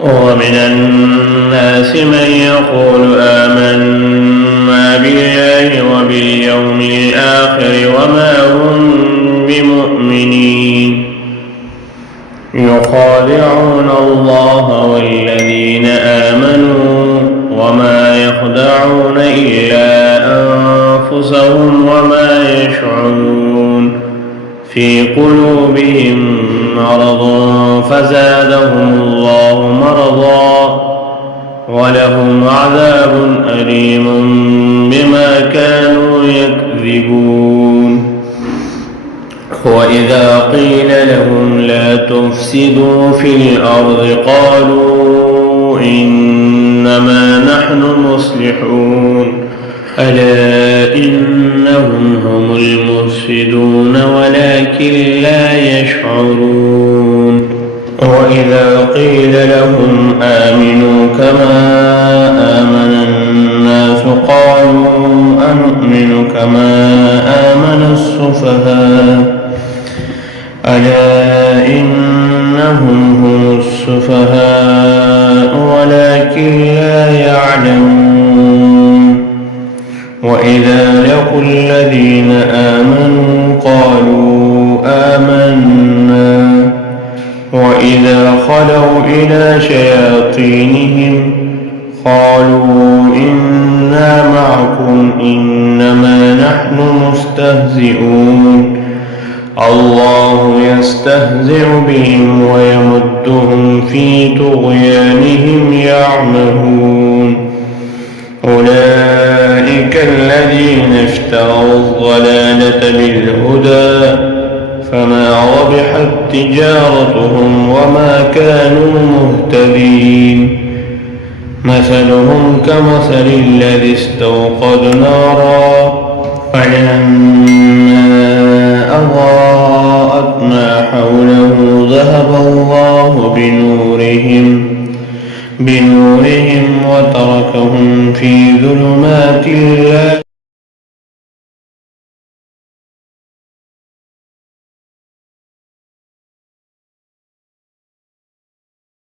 ومن الناس من يقول آمنا بالله وباليوم الآخر وما هم بمؤمنين يخادعون الله والذين آمنوا وما يخدعون إلا أنفسهم وما يشعرون في قلوبهم مرض فزادهم الله مرضا ولهم عذاب أليم بما كانوا يكذبون وإذا قيل لهم لا تفسدوا في الأرض قالوا إنما نحن مصلحون ألا إنهم هم المفسدون ولكن لا يشعرون وإذا قيل لهم آمنوا كما آمن الناس قالوا أنؤمن كما آمن السفهاء ألا إنهم هم السفهاء ولكن لا يعلمون وإذا لقوا الذين آمنوا قالوا آمنا وإذا خلوا إلى شياطينهم قالوا إنا معكم إنما نحن مستهزئون الله يستهزئ بهم ويمدهم في طغيانهم يعمهون أولئك الذين اشتروا الضلالة بالهدى فما ربحت تجارتهم وما كانوا مهتدين مثلهم كمثل الذي استوقد نارا فلما أضاءت ما حوله ذهب الله بنورهم وتركهم في ظلمات لا